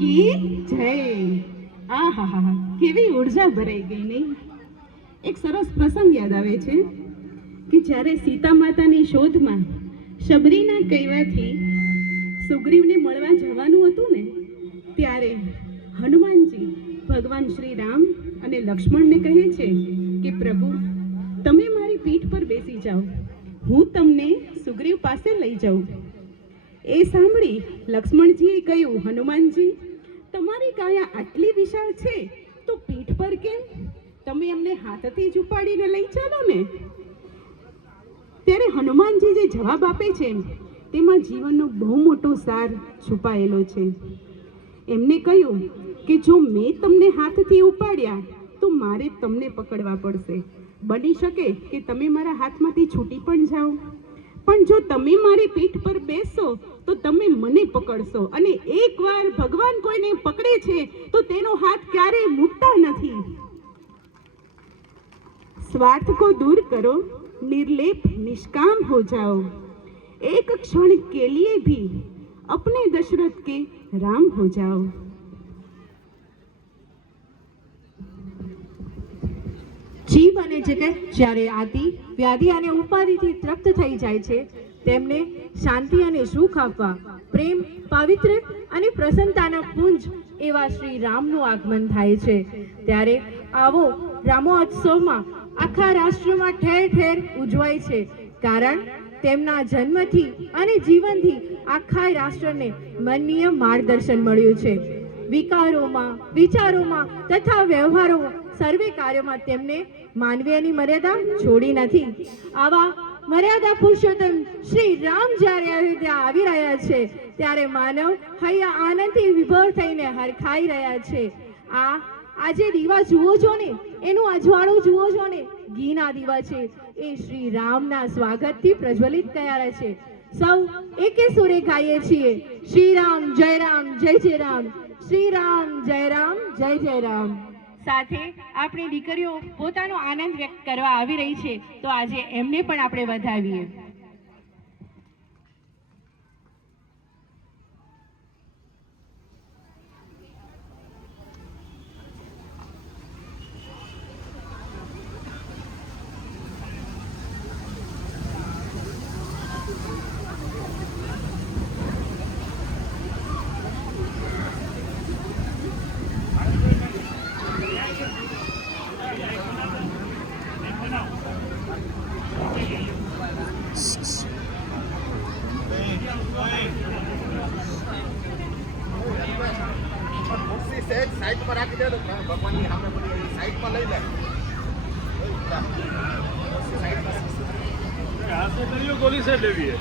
જય. આહાહા, કેવી ઉર્જા ભરાઈ ગઈ નહીં. એક સરસ પ્રસંગ યાદ આવે છે કે જ્યારે સીતા માતાની શોધમાં શબરીના કહેવાથી સુગ્રીવને મળવા જવાનું હતું ને, ત્યારે હનુમાનજી ભગવાન શ્રી રામ અને લક્ષ્મણને કહે છે કે પ્રભુ, તમે મારી પીઠ પર બેસી જાઓ, હું તમને સુગ્રીવ પાસે લઈ જાઉં. એ સાંભળી લક્ષ્મણજીએ કહ્યું, હનુમાનજી, તમારી કાયા આટલી વિશાળ છે તો પીઠ પર કેમ? તમે એમને હાથથી જ ઉપાડીને લઈ ચાલો ને. ત્યારે હનુમાનજી જે જવાબ આપે છે તેમાં જીવનનો બહુ મોટો સાર છુપાયેલો છે. એમને કહ્યું કે જો મેં તમને હાથથી ઉપાડ્યા તો મારે તમને પકડવા પડશે. બની શકે કે તમે મારા હાથમાંથી છૂટી પણ જાઓ, પણ જો તમે મારી પીઠ પર બેસો તો તમે મને પકડશો, અને એકવાર ભગવાન કોઈને પકડે છે તો તેનો હાથ ક્યારેય મૂકતા નથી. स्वार्थ को दूर करो, निर्लेप निष्काम हो जाओ, एक क्षण के लिए भी अपने दशरथ के राम हो जाओ. જીવ અને જગત જ્યારે આદિ વ્યાધિ અને ઉપાધિથી તૃપ્ત થઈ જાય છે, તેમને શાંતિ અને સુખ આપવા પ્રેમ, પાવિત્ર્ય અને પ્રસન્નતાના પુંજ એવા શ્રી રામનું આગમન થાય છે. ત્યારે આવો રામોત્સવમાં આખા રાષ્ટ્રમાં ઠેર ઠેર ઉજવાય છે, કારણ તેમના જન્મથી અને જીવનથી આખા રાષ્ટ્રને મનનીય માર્ગદર્શન મળ્યું છે. વિકારોમાં, વિચારોમાં તથા વ્યવહારોમાં સર્વે કાર્યોમાં તેમને માનવીયની મર્યાદા છોડી નથી. આવા મર્યાદા પુરુષોત્તમ શ્રી રામ જ્યારે અયોધ્યા આવી રહ્યા છે, ત્યારે માનવ હૈયા આનંદથી વિભોર થઈને હરખાઈ રહ્યા છે. આજે દીવા જુઓ છો ને, એનું અજવાળું જુઓ છો ને, ઘીના દીવા છે એ શ્રી રામના સ્વાગતથી પ્રજ્વલિત થયા છે. સૌ એકે સુરે ગાઈએ છીએ, શ્રી રામ જય રામ જય જય રામ, શ્રી રામ જય રામ જય જય રામ. સાથે આપણી દીકરીઓ પોતાનો આનંદ વ્યક્ત કરવા આવી રહી છે, તો આજે એમને પણ આપણે વધાવીએ. साइड पर आके दे दो, भगवान की सामने पड़ी साइड पर ले ले, साइड पर हाथ से करियो, गोली से ले लिए.